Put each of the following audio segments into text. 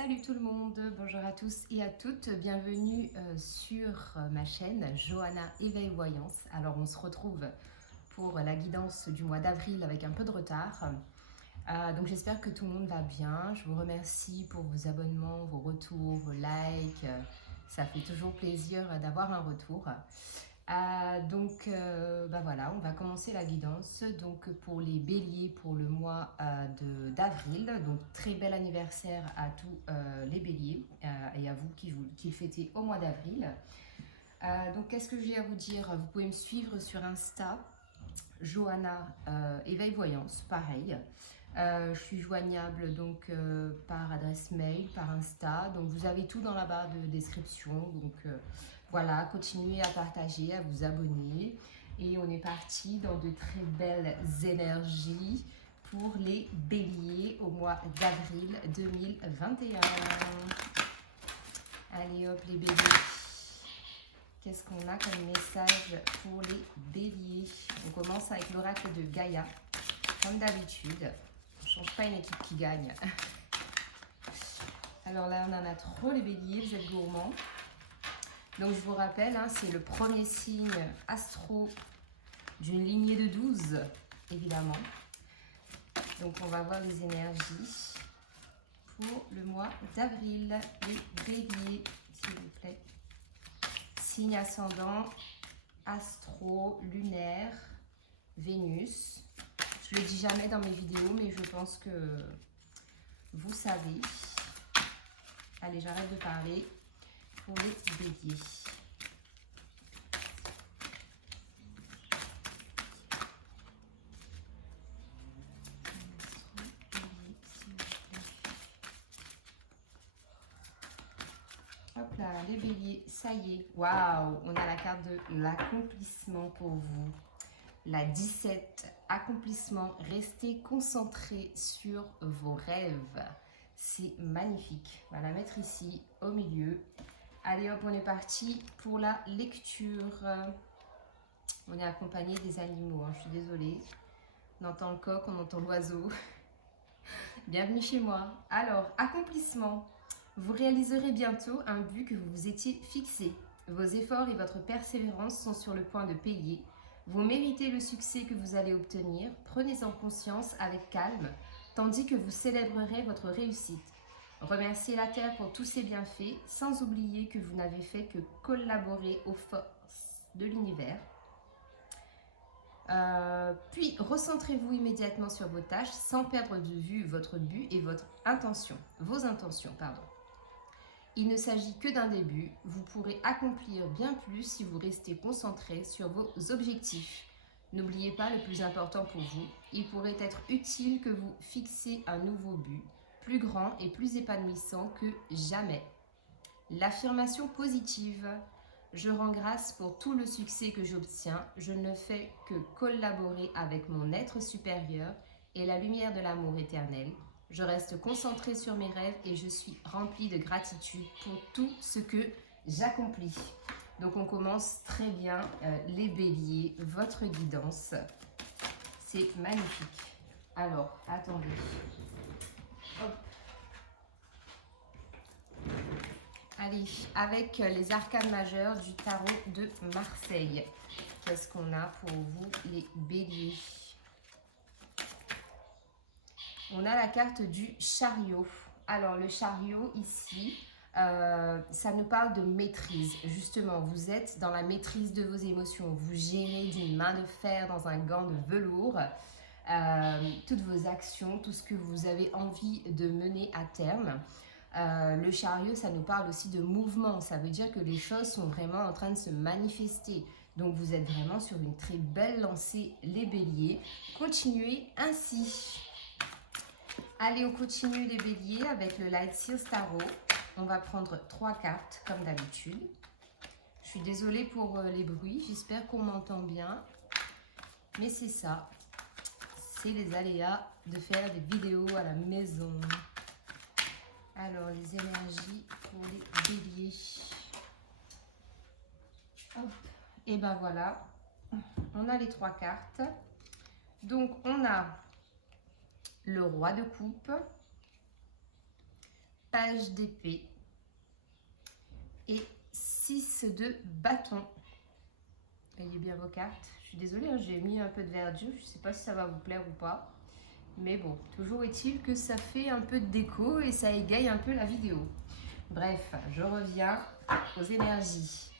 Salut tout le monde, bonjour à tous et à toutes, bienvenue sur ma chaîne Johanna Éveil Voyance. Alors on se retrouve pour la guidance du mois d'avril avec un peu de retard. Donc j'espère que tout le monde va bien. Je vous remercie pour vos abonnements, vos retours, vos likes. Ça fait toujours plaisir d'avoir un retour. Voilà, on va commencer la guidance. Donc pour les béliers pour le mois d'avril, donc très bel anniversaire à tous les béliers et à vous qui le fêtez au mois d'avril. Donc qu'est-ce que j'ai à vous dire? Vous pouvez me suivre sur Insta, Johanna Éveil Voyance, pareil. Je suis joignable donc par adresse mail, par Insta. Donc vous avez tout dans la barre de description. Donc voilà, continuez à partager, à vous abonner. Et on est parti dans de très belles énergies pour les béliers au mois d'avril 2021. Allez hop les béliers. Qu'est-ce qu'on a comme message pour les béliers? On commence avec l'oracle de Gaïa, comme d'habitude. On ne change pas une équipe qui gagne. Alors là, on en a trop les béliers, vous êtes gourmands. Donc je vous rappelle, c'est le premier signe astro d'une lignée de 12, évidemment. Donc on va voir les énergies pour le mois d'avril. Les béliers, s'il vous plaît. Signe ascendant, astro, lunaire, Vénus. Je le dis jamais dans mes vidéos, mais je pense que vous savez. Allez, j'arrête de parler pour les béliers. Hop là, les béliers, ça y est. Waouh, on a la carte de l'accomplissement pour vous. La 17, accomplissement. Restez concentrés sur vos rêves. C'est magnifique. On va la mettre ici, au milieu. Allez hop, on est parti pour la lecture. On est accompagné des animaux, je suis désolée. On entend le coq, on entend l'oiseau. Bienvenue chez moi. Alors, accomplissement. Vous réaliserez bientôt un but que vous vous étiez fixé. Vos efforts et votre persévérance sont sur le point de payer. Vous méritez le succès que vous allez obtenir. Prenez-en conscience avec calme, tandis que vous célébrerez votre réussite. Remerciez la Terre pour tous ses bienfaits, sans oublier que vous n'avez fait que collaborer aux forces de l'univers. Puis, recentrez-vous immédiatement sur vos tâches, sans perdre de vue votre but et vos intentions. Il ne s'agit que d'un début, vous pourrez accomplir bien plus si vous restez concentré sur vos objectifs. N'oubliez pas le plus important pour vous, il pourrait être utile que vous fixiez un nouveau but, plus grand et plus épanouissant que jamais. L'affirmation positive. Je rends grâce pour tout le succès que j'obtiens, je ne fais que collaborer avec mon être supérieur et la lumière de l'amour éternel. Je reste concentrée sur mes rêves et je suis remplie de gratitude pour tout ce que j'accomplis. Donc on commence très bien les béliers, votre guidance. C'est magnifique. Alors, attendez. Hop. Allez, avec les arcanes majeures du tarot de Marseille. Qu'est-ce qu'on a pour vous les béliers? On a la carte du chariot. Alors le chariot ici, ça nous parle de maîtrise. Justement, vous êtes dans la maîtrise de vos émotions. Vous gérez d'une main de fer dans un gant de velours toutes vos actions, tout ce que vous avez envie de mener à terme. Le chariot, ça nous parle aussi de mouvement. Ça veut dire que les choses sont vraiment en train de se manifester. Donc vous êtes vraiment sur une très belle lancée, les béliers. Continuez ainsi. Allez, on continue les béliers avec le Light Seals Tarot. On va prendre 3 cartes comme d'habitude. Je suis désolée pour les bruits, j'espère qu'on m'entend bien. Mais c'est ça, c'est les aléas de faire des vidéos à la maison. Alors, les énergies pour les béliers. Hop. Et ben voilà, on a les 3 cartes. Donc, on a le roi de coupe, page d'épée et 6 de bâton. Ayez bien vos cartes. Je suis désolée, hein, j'ai mis un peu de verdure. Je ne sais pas si ça va vous plaire ou pas. Mais bon, toujours est-il que ça fait un peu de déco et ça égaye un peu la vidéo. Bref, je reviens aux énergies.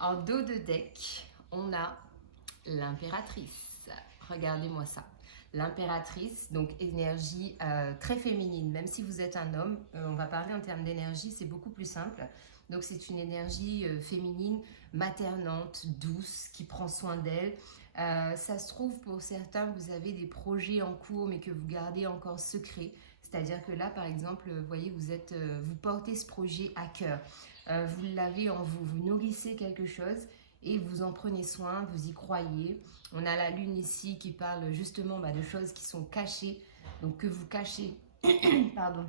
En dos de deck, on a l'impératrice. Regardez-moi ça. L'impératrice, donc énergie très féminine. Même si vous êtes un homme, on va parler en termes d'énergie, c'est beaucoup plus simple. Donc c'est une énergie féminine, maternante, douce, qui prend soin d'elle. Ça se trouve pour certains, vous avez des projets en cours mais que vous gardez encore secret. C'est-à-dire que là, par exemple, vous voyez, vous portez ce projet à cœur. Vous l'avez en vous, vous nourrissez quelque chose et vous en prenez soin, vous y croyez. On a la lune ici qui parle justement de choses qui sont cachées, donc que vous cachez, pardon,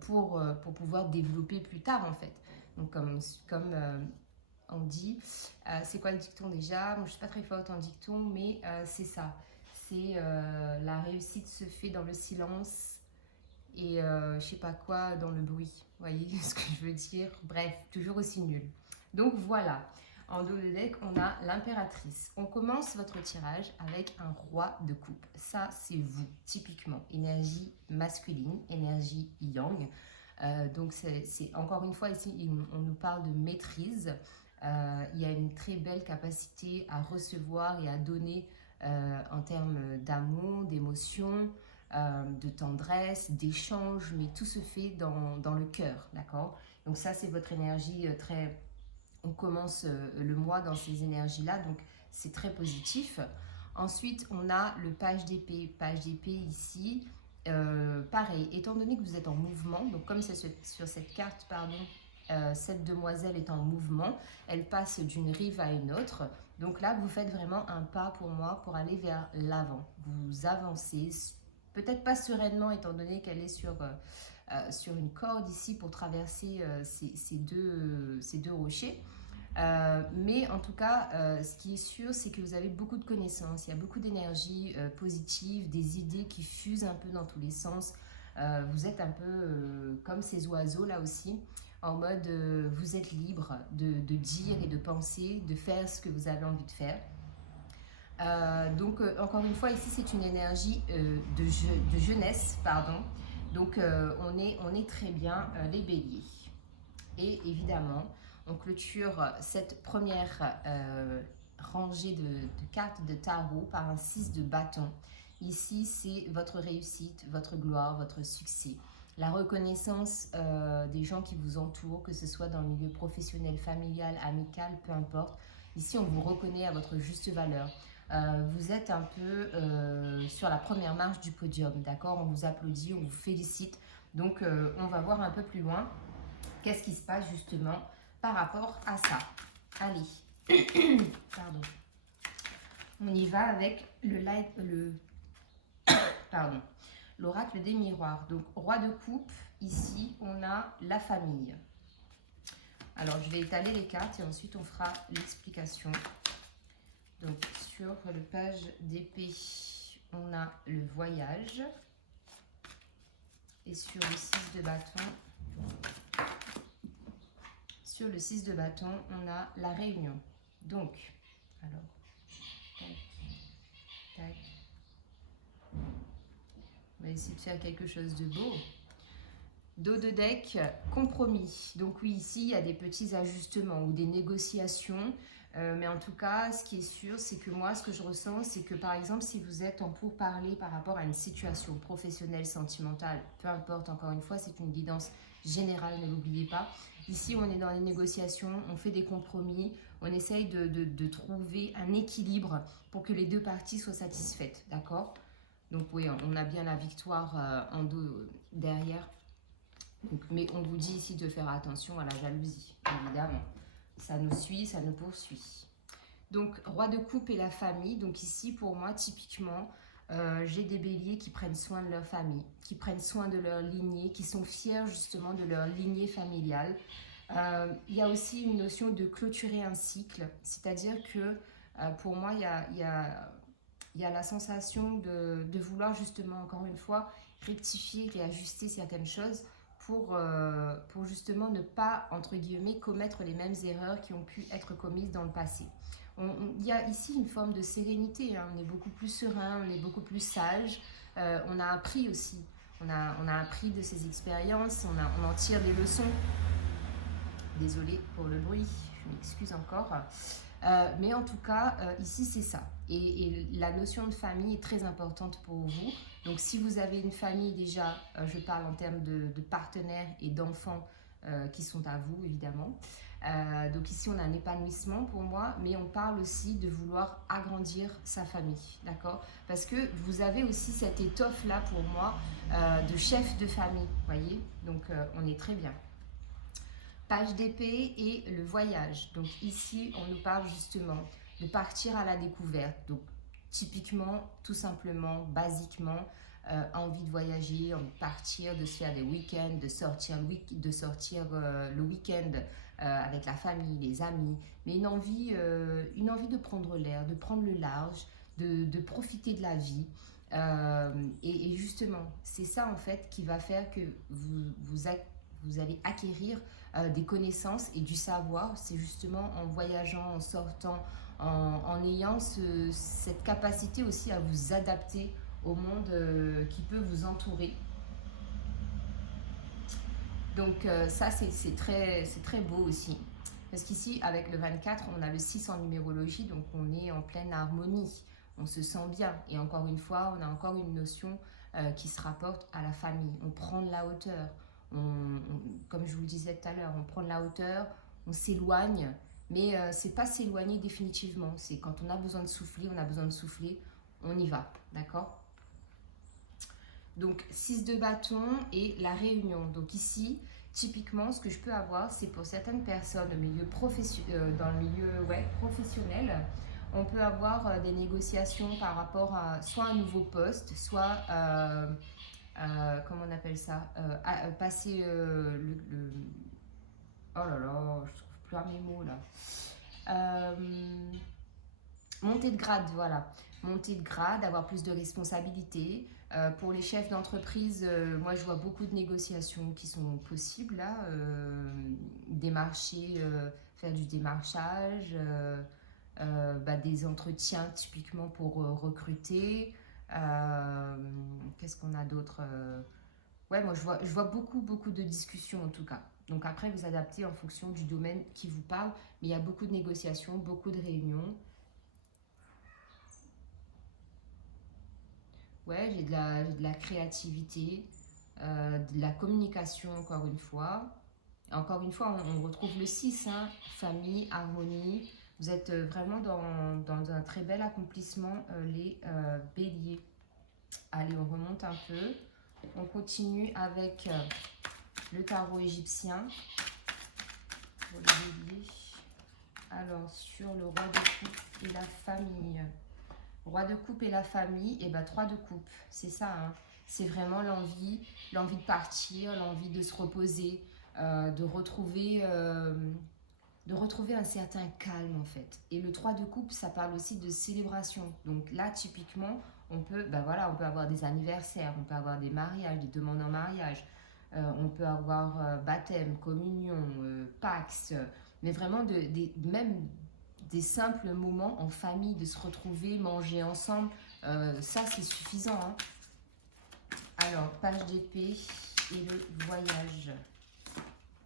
pour pouvoir développer plus tard en fait. Donc comme on dit, c'est quoi le dicton déjà? Moi je suis pas très forte en dicton, mais c'est ça. C'est la réussite se fait dans le silence et je sais pas quoi dans le bruit. Vous voyez ce que je veux dire? Bref, toujours aussi nul. Donc voilà, en dos de deck, on a l'impératrice. On commence votre tirage avec un roi de coupe. Ça, c'est vous, typiquement. Énergie masculine, énergie yang. Donc c'est encore une fois ici, on nous parle de maîtrise. Il y a une très belle capacité à recevoir et à donner en termes d'amour, d'émotion, de tendresse, d'échange, mais tout se fait dans le cœur, d'accord? Donc ça, c'est votre énergie très... On commence le mois dans ces énergies-là, donc c'est très positif. Ensuite, on a le page d'épée. Page d'épée ici, pareil, étant donné que vous êtes en mouvement, donc comme c'est sur cette carte, pardon, cette demoiselle est en mouvement, elle passe d'une rive à une autre. Donc là, vous faites vraiment un pas pour moi pour aller vers l'avant. Vous avancez, peut-être pas sereinement étant donné qu'elle est sur une corde ici pour traverser ces deux rochers. Mais en tout cas, ce qui est sûr, c'est que vous avez beaucoup de connaissances, il y a beaucoup d'énergie positive, des idées qui fusent un peu dans tous les sens. Vous êtes un peu comme ces oiseaux là aussi, en mode vous êtes libre de dire et de penser, de faire ce que vous avez envie de faire. Donc encore une fois, ici c'est une énergie de jeunesse, pardon. Donc on est très bien les béliers. Et évidemment, on clôture cette première rangée de cartes de tarot par un 6 de bâton. Ici, c'est votre réussite, votre gloire, votre succès. La reconnaissance des gens qui vous entourent, que ce soit dans le milieu professionnel, familial, amical, peu importe. Ici, on vous reconnaît à votre juste valeur. Vous êtes un peu sur la première marche du podium, d'accord? On vous applaudit, on vous félicite. Donc, on va voir un peu plus loin qu'est-ce qui se passe justement par rapport à ça. Allez, pardon. On y va avec l'oracle des miroirs. Donc, roi de coupe, ici, on a la famille. Alors, je vais étaler les cartes et ensuite, on fera l'explication. Donc, sur le page d'épée, on a le voyage. Et sur le 6 de bâton, on a la réunion. Donc, alors, tac, tac. On va essayer de faire quelque chose de beau. Dos de deck, compromis. Donc oui, ici, il y a des petits ajustements ou des négociations. Mais en tout cas, ce qui est sûr, c'est que moi, ce que je ressens, c'est que par exemple, si vous êtes en pourparlers par rapport à une situation professionnelle, sentimentale, peu importe, encore une fois, c'est une guidance générale, ne l'oubliez pas. Ici, on est dans les négociations, on fait des compromis, on essaye de trouver un équilibre pour que les deux parties soient satisfaites, d'accord? Donc oui, on a bien la victoire en dos derrière. Donc, mais on vous dit ici de faire attention à la jalousie, évidemment. Ça nous suit, ça nous poursuit. Donc, roi de coupe et la famille. Donc ici, pour moi, typiquement, j'ai des béliers qui prennent soin de leur famille, qui prennent soin de leur lignée, qui sont fiers justement de leur lignée familiale. Il y a aussi une notion de clôturer un cycle, c'est-à-dire que pour moi, il y a la sensation de vouloir justement, encore une fois, rectifier, réajuster certaines choses pour justement ne pas, entre guillemets, commettre les mêmes erreurs qui ont pu être commises dans le passé. Il y a ici une forme de sérénité, hein. On est beaucoup plus serein, on est beaucoup plus sage, on a appris aussi, on a appris de ces expériences, on en tire des leçons. Désolée pour le bruit, je m'excuse encore. Mais en tout cas, ici c'est ça. Et la notion de famille est très importante pour vous. Donc si vous avez une famille déjà, je parle en termes de partenaires et d'enfants qui sont à vous évidemment. Donc ici on a un épanouissement pour moi, mais on parle aussi de vouloir agrandir sa famille, d'accord? Parce que vous avez aussi cette étoffe là pour moi de chef de famille, voyez? Donc on est très bien. Page d'épée et le voyage. Donc ici, on nous parle justement de partir à la découverte. Donc typiquement, tout simplement, basiquement, envie de voyager, envie de partir, de se faire des week-ends, de sortir le week-end avec la famille, les amis, mais une envie de prendre l'air, de prendre le large, de profiter de la vie. Et justement, c'est ça en fait qui va faire que vous allez acquérir des connaissances et du savoir. C'est justement en voyageant, en sortant, en ayant cette capacité aussi à vous adapter au monde qui peut vous entourer. Donc ça, c'est très beau aussi. Parce qu'ici, avec le 24, on a le 6 en numérologie, donc on est en pleine harmonie. On se sent bien. Et encore une fois, on a encore une notion qui se rapporte à la famille. On prend de la hauteur. Comme je vous le disais tout à l'heure, on prend de la hauteur, on s'éloigne, mais c'est pas s'éloigner définitivement. C'est quand on a besoin de souffler, on y va, d'accord? Donc 6 de bâton et la réunion. Donc ici, typiquement, ce que je peux avoir, c'est pour certaines personnes dans le milieu professionnel, on peut avoir des négociations par rapport à soit un nouveau poste, soit comment on appelle ça, passer oh là là, je trouve plus à mes mots là. Montée de grade, voilà. Montée de grade, avoir plus de responsabilités. Pour les chefs d'entreprise, moi je vois beaucoup de négociations qui sont possibles là. Démarcher, faire du démarchage, des entretiens typiquement pour recruter. Qu'est-ce qu'on a d'autre? Ouais, moi je vois beaucoup de discussions en tout cas. Donc après vous adaptez en fonction du domaine qui vous parle, mais il y a beaucoup de négociations, beaucoup de réunions. Ouais, j'ai de la créativité, de la communication encore une fois. Encore une fois, on retrouve le 6, hein, famille, harmonie. Vous êtes vraiment dans un très bel accomplissement, les béliers. Allez, on remonte un peu. On continue avec le tarot égyptien pour les béliers. Alors, sur le roi de coupe et la famille. Roi de coupe et la famille, et 3 de coupe. C'est ça, hein. C'est vraiment l'envie de partir, l'envie de se reposer, de retrouver un certain calme en fait. Et le 3 de coupe, ça parle aussi de célébration. Donc là, typiquement, on peut avoir des anniversaires, on peut avoir des mariages, des demandes en mariage, on peut avoir baptême, communion, Pax, mais vraiment même des simples moments en famille, de se retrouver, manger ensemble, ça c'est suffisant, hein. Alors, page d'épée et le voyage.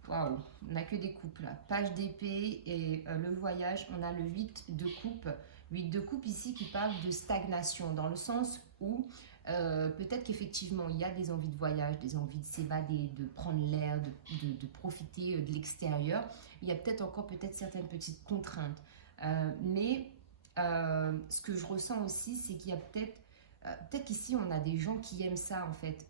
Waouh, on n'a que des coupes là. Page d'épée et le voyage, on a le 8 de coupe. 8 de coupe ici qui parle de stagnation, dans le sens où peut-être qu'effectivement il y a des envies de voyage, des envies de s'évader, de prendre l'air, de profiter de l'extérieur. Il y a peut-être encore certaines petites contraintes. Mais ce que je ressens aussi, c'est qu'il y a peut-être qu'ici on a des gens qui aiment ça en fait,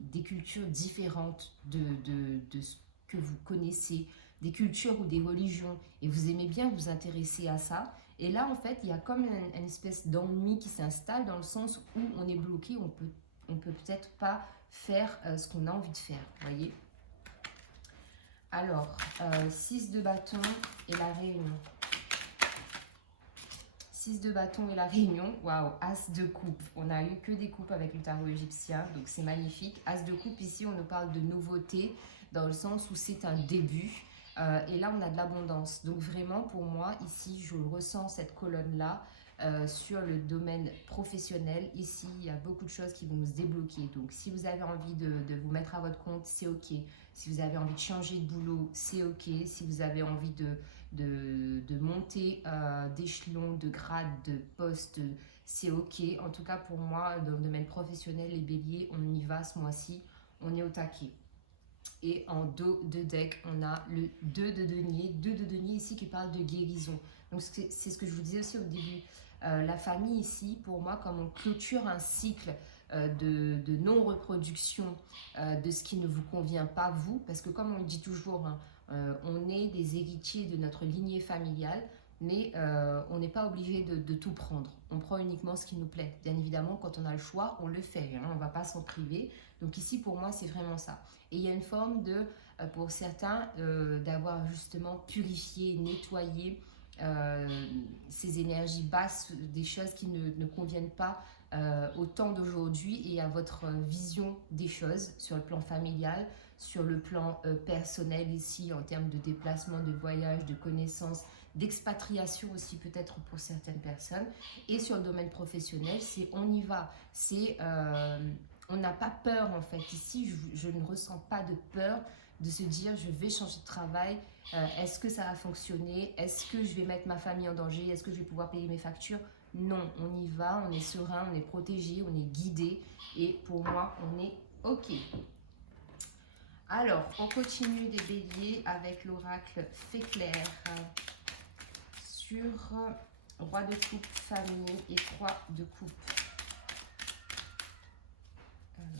des cultures différentes de ce que vous connaissez, des cultures ou des religions, et vous aimez bien vous intéresser à ça. Et là en fait il y a comme une espèce d'ennui qui s'installe, dans le sens où on est bloqué, on peut peut-être pas faire ce qu'on a envie de faire, vous voyez. Alors 6 de bâton et la réunion. 6 de bâton et la réunion. Waouh, as de coupe. On a eu que des coupes avec le tarot égyptien, donc c'est magnifique. As de coupe, ici, on nous parle de nouveauté, dans le sens où c'est un début. Et là, on a de l'abondance. Donc vraiment, pour moi, ici, je ressens cette colonne-là. Sur le domaine professionnel, ici, il y a beaucoup de choses qui vont se débloquer. Donc, si vous avez envie de vous mettre à votre compte, c'est OK. Si vous avez envie de changer de boulot, c'est OK. Si vous avez envie de monter d'échelon, de grade, de poste, c'est OK. En tout cas, pour moi, dans le domaine professionnel, les béliers, on y va ce mois-ci. On est au taquet. Et en dos de deck, on a le 2 de denier. 2 de denier ici qui parle de guérison. Donc, c'est ce que je vous disais aussi au début. La famille ici, pour moi, comme on clôture un cycle de non-reproduction de ce qui ne vous convient pas, vous, parce que comme on le dit toujours, hein, on est des héritiers de notre lignée familiale, mais on n'est pas obligé de tout prendre. On prend uniquement ce qui nous plaît. Bien évidemment, quand on a le choix, on le fait. Hein, on ne va pas s'en priver. Donc ici, pour moi, c'est vraiment ça. Et il y a une forme de, pour certains, d'avoir justement purifié, nettoyé ces énergies basses, des choses qui ne conviennent pas au temps d'aujourd'hui et à votre vision des choses sur le plan familial, sur le plan personnel ici, en termes de déplacement, de voyage, de connaissances, d'expatriation aussi peut-être pour certaines personnes. Et sur le domaine professionnel, c'est on y va. C'est on n'a pas peur en fait. Ici, je ne ressens pas de peur de se dire je vais changer de travail, est-ce que ça va fonctionner, est-ce que je vais mettre ma famille en danger, est-ce que je vais pouvoir payer mes factures? Non, on y va, on est serein, on est protégé, on est guidé et pour moi, on est OK. Alors, on continue des béliers avec l'oracle Fée Claire sur Roi de coupe, famille et 3 de coupe. Alors.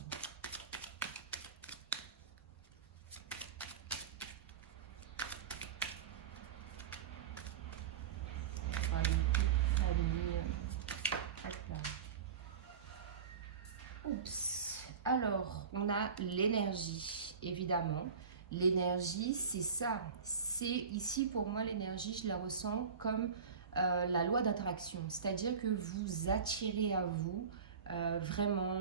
Oups. Alors, on a l'énergie, évidemment. L'énergie, c'est ça. C'est ici, pour moi, l'énergie, je la ressens comme la loi d'attraction. C'est-à-dire que vous attirez à vous vraiment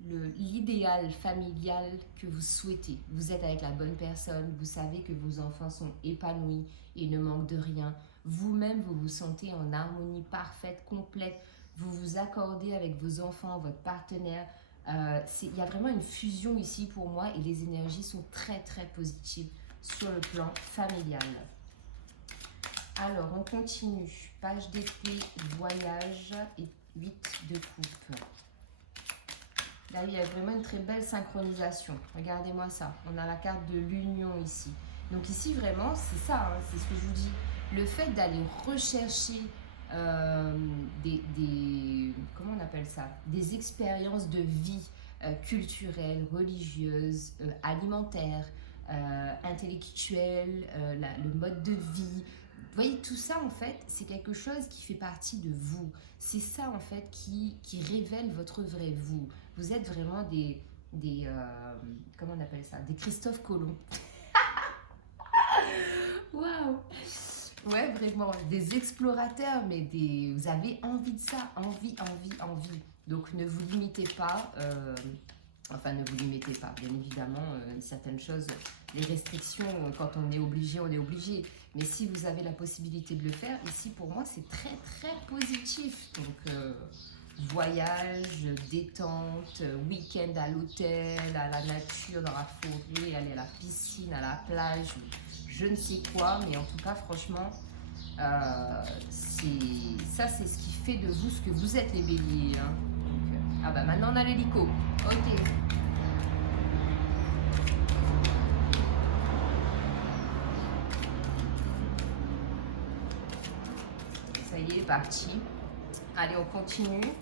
l'idéal familial que vous souhaitez. Vous êtes avec la bonne personne, vous savez que vos enfants sont épanouis et ne manquent de rien. Vous-même, vous vous sentez en harmonie parfaite, complète. Vous vous accordez avec vos enfants, votre partenaire. Il y a vraiment une fusion ici pour moi et les énergies sont très très positives sur le plan familial. Alors, on continue. Page d'épée, voyage et 8 de coupe. Là, il y a vraiment une très belle synchronisation. Regardez-moi ça. On a la carte de l'union ici. Donc ici, vraiment, c'est ça. Hein, c'est ce que je vous dis. Le fait d'aller rechercher comment on appelle ça? Des expériences de vie culturelles, religieuses, alimentaires, intellectuelles, le mode de vie. Vous voyez, tout ça, en fait, c'est quelque chose qui fait partie de vous. C'est ça, en fait, qui révèle votre vrai vous. Vous êtes vraiment comment on appelle ça? Des Christophe Colomb. Waouh! Ouais, vraiment, des explorateurs, mais vous avez envie de ça, envie. Donc, ne vous limitez pas, enfin, ne vous limitez pas, bien évidemment, certaines choses, les restrictions, quand on est obligé, on est obligé. Mais si vous avez la possibilité de le faire, ici, pour moi, c'est très, très positif. Donc, voyage, détente, week-end à l'hôtel, à la nature, dans la forêt, aller à la piscine, à la plage, je ne sais quoi, mais en tout cas, franchement, ça, c'est ce qui fait de vous ce que vous êtes, les béliers. Hein. Donc, ah bah maintenant, on a l'hélico. Ok. Ça y est, parti. Allez, on continue.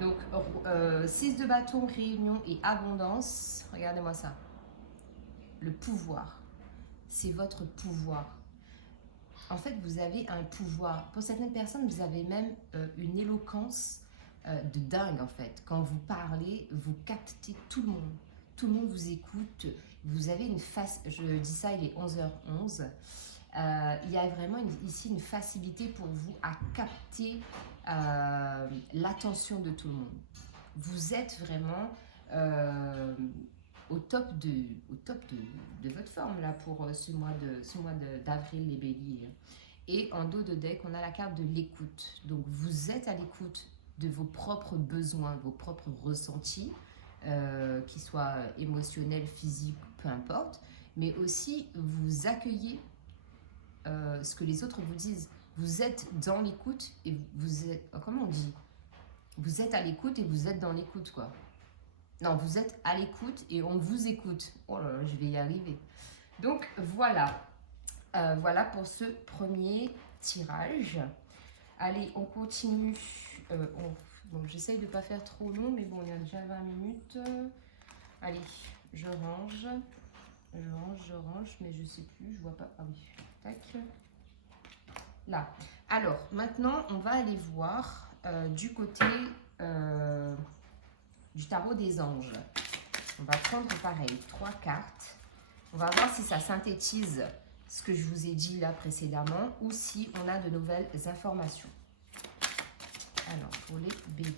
Donc, 6 de bâton, réunion et abondance. Regardez-moi ça. Le pouvoir. C'est votre pouvoir. En fait, vous avez un pouvoir. Pour certaines personnes, vous avez même une éloquence de dingue, en fait. Quand vous parlez, vous captez tout le monde. Tout le monde vous écoute. Vous avez une face... Je dis ça, il est 11h11. Il y a vraiment ici une facilité pour vous à capter l'attention de tout le monde. Vous êtes vraiment au top de votre forme là pour ce mois d'avril, les béliers. Et en dos de deck, on a la carte de l'écoute. Donc vous êtes à l'écoute de vos propres besoins, vos propres ressentis, qu'ils soient émotionnels, physiques, peu importe. Mais aussi, vous accueillez ce que les autres vous disent. Vous êtes dans l'écoute et vous êtes... Comment on dit? Vous êtes à l'écoute et vous êtes dans l'écoute, quoi. Non, vous êtes à l'écoute et on vous écoute. Oh là là, je vais y arriver. Donc, voilà. Voilà pour ce premier tirage. Allez, on continue. Bon, j'essaye de ne pas faire trop long, mais bon, il y a déjà 20 minutes. Allez, je range, mais je sais plus, je vois pas. Ah oui, tac. Là. Alors, maintenant, on va aller voir du côté du tarot des anges. On va prendre pareil, 3 cartes. On va voir si ça synthétise ce que je vous ai dit là précédemment ou si on a de nouvelles informations. Alors, pour les béliers.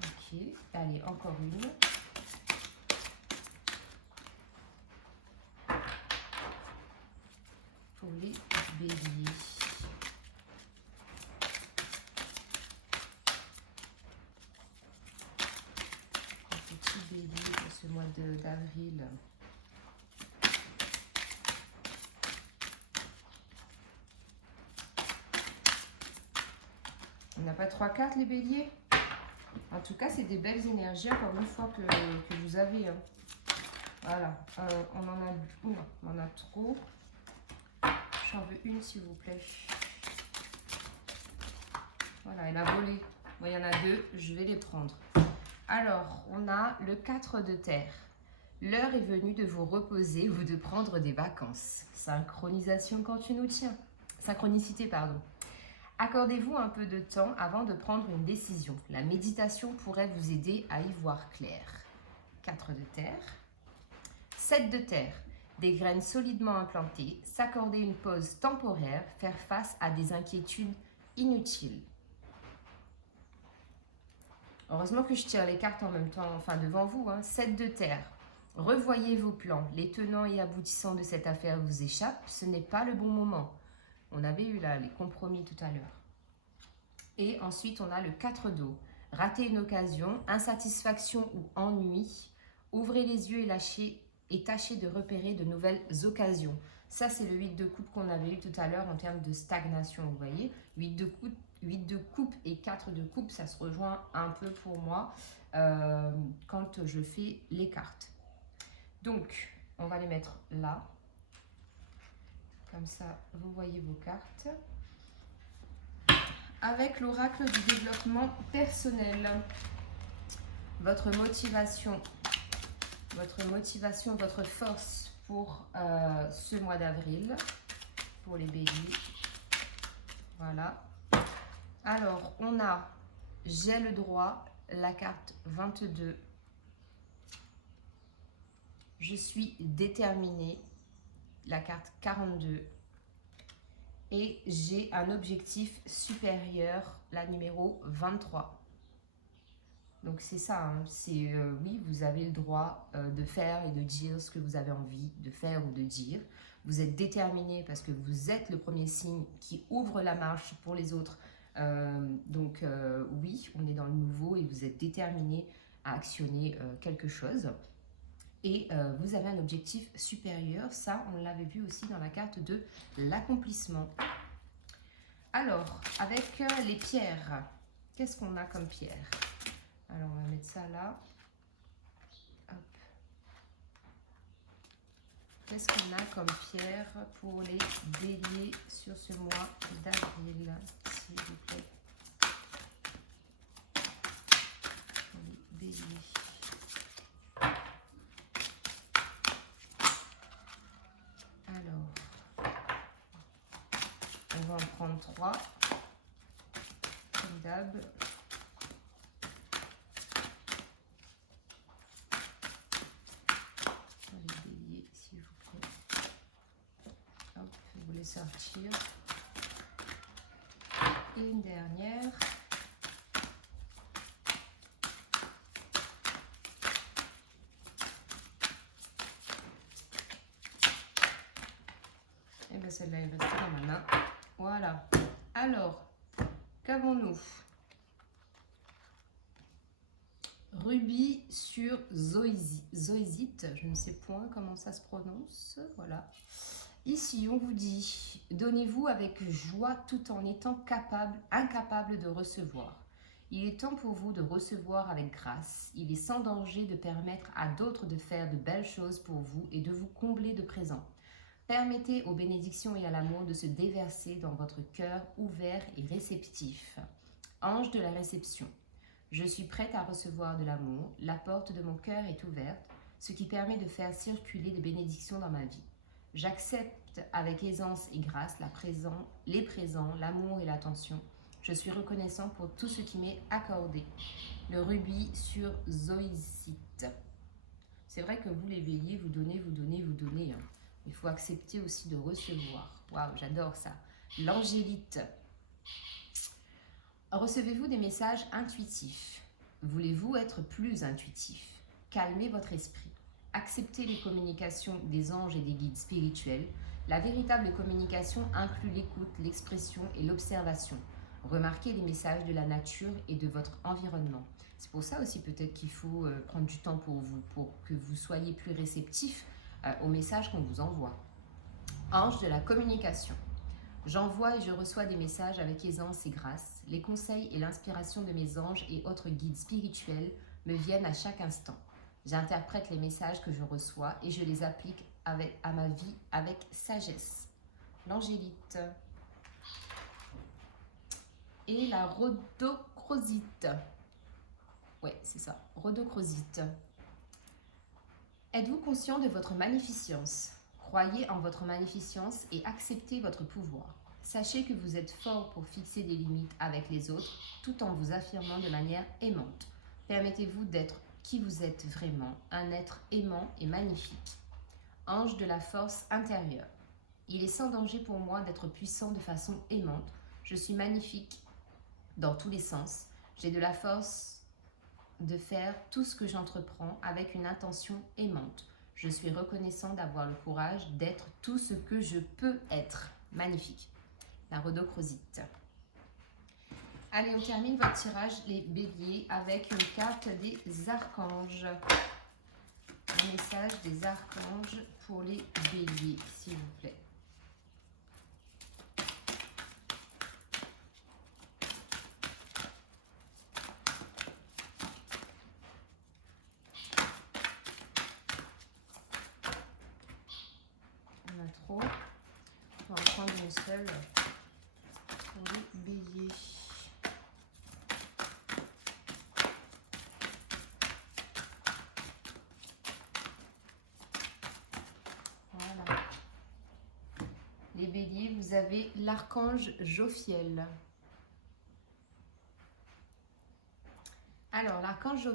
Ok, allez, encore une. Pour les béliers. Un petit bélier pour ce mois d'avril. On n'a pas 3 cartes, les béliers? En tout cas, c'est des belles énergies, encore une fois, que vous avez. Hein. Voilà. On en a trop. J'en veux une, s'il vous plaît. Voilà, elle a volé. Bon, il y en a 2, je vais les prendre. Alors, on a le 4 de terre. L'heure est venue de vous reposer ou de prendre des vacances. Synchronisation quand tu nous tiens. Synchronicité, pardon. Accordez-vous un peu de temps avant de prendre une décision. La méditation pourrait vous aider à y voir clair. 4 de terre. 7 de terre. Des graines solidement implantées. S'accorder une pause temporaire. Faire face à des inquiétudes inutiles. Heureusement que je tire les cartes en même temps, enfin devant vous. 7 de terre. Revoyez vos plans. Les tenants et aboutissants de cette affaire vous échappent. Ce n'est pas le bon moment. On avait eu là les compromis tout à l'heure. Et ensuite, on a le 4 d'eau. Rater une occasion, insatisfaction ou ennui. Ouvrez les yeux et tâchez de repérer de nouvelles occasions. Ça, c'est le 8 de coupe qu'on avait eu tout à l'heure en termes de stagnation, vous voyez. 8 de coupe et 4 de coupe, ça se rejoint un peu pour moi quand je fais les cartes. Donc, on va les mettre là. Comme ça, vous voyez vos cartes. Avec l'oracle du développement personnel. Votre motivation, votre force pour ce mois d'avril. Pour les béliers. Voilà. Alors, on a j'ai le droit, la carte 22. Je suis déterminée. La carte 42 et j'ai un objectif supérieur, la numéro 23. Donc c'est ça, hein, c'est oui, vous avez le droit de faire et de dire ce que vous avez envie de faire ou de dire. Vous êtes déterminé parce que vous êtes le premier signe qui ouvre la marche pour les autres. Donc oui, on est dans le nouveau et vous êtes déterminé à actionner quelque chose. Et vous avez un objectif supérieur. Ça, on l'avait vu aussi dans la carte de l'accomplissement. Alors, avec les pierres, qu'est-ce qu'on a comme pierre? Alors, on va mettre ça là. Hop. Qu'est-ce qu'on a comme pierre pour les béliers sur ce mois d'avril, s'il vous plaît? Pour les béliers. On va en prendre 3, comme d'hab. Les béliers, s'il vous plaît. vais sortir. Et une dernière. Et bien celle-là est restée dans ma main. Voilà. Alors, qu'avons-nous? Rubis sur zoisite, je ne sais point comment ça se prononce, voilà. Ici, on vous dit, donnez-vous avec joie tout en étant incapable de recevoir. Il est temps pour vous de recevoir avec grâce. Il est sans danger de permettre à d'autres de faire de belles choses pour vous et de vous combler de présents. Permettez aux bénédictions et à l'amour de se déverser dans votre cœur ouvert et réceptif. Ange de la réception. Je suis prête à recevoir de l'amour, la porte de mon cœur est ouverte, ce qui permet de faire circuler des bénédictions dans ma vie. J'accepte avec aisance et grâce les présents, l'amour et l'attention. Je suis reconnaissant pour tout ce qui m'est accordé. Le rubis sur zoisite. C'est vrai que vous les béliers, vous donnez. Hein. Il faut accepter aussi de recevoir. Waouh, j'adore ça. L'angélite. Recevez-vous des messages intuitifs? Voulez-vous être plus intuitif? Calmez votre esprit. Acceptez les communications des anges et des guides spirituels. La véritable communication inclut l'écoute, l'expression et l'observation. Remarquez les messages de la nature et de votre environnement. C'est pour ça aussi peut-être qu'il faut prendre du temps pour vous, pour que vous soyez plus réceptif aux messages qu'on vous envoie. Ange de la communication. J'envoie et je reçois des messages avec aisance et grâce. Les conseils et l'inspiration de mes anges et autres guides spirituels me viennent à chaque instant. J'interprète les messages que je reçois et je les applique à ma vie avec sagesse. L'angélite. Et la rhodochrosite. Ouais, c'est ça, rhodochrosite. Êtes-vous conscient de votre magnificence? Croyez en votre magnificence et acceptez votre pouvoir. Sachez que vous êtes fort pour fixer des limites avec les autres tout en vous affirmant de manière aimante. Permettez-vous d'être qui vous êtes vraiment, un être aimant et magnifique. Ange de la force intérieure. Il est sans danger pour moi d'être puissant de façon aimante. Je suis magnifique dans tous les sens. J'ai de la force de faire tout ce que j'entreprends avec une intention aimante. Je suis reconnaissant d'avoir le courage d'être tout ce que je peux être. Magnifique. La rhodochrosite. Allez, on termine votre tirage, les béliers, avec une carte des archanges. Un message des archanges pour les béliers, s'il vous plaît. On a trop. On va en prendre une seule pour les béliers. Voilà. Les béliers, vous avez l'archange Jophiel. Alors, l'archange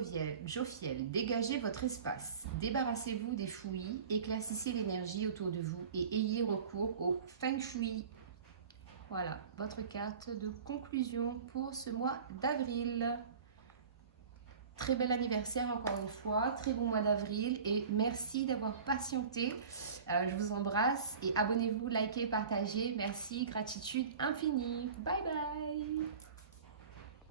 Jophiel, dégagez votre espace, débarrassez-vous des fouillis, éclaircissez l'énergie autour de vous et ayez recours au Feng Shui. Voilà, votre carte de conclusion pour ce mois d'avril. Très bel anniversaire encore une fois, très bon mois d'avril et merci d'avoir patienté. Je vous embrasse et abonnez-vous, likez, partagez. Merci, gratitude infinie. Bye bye.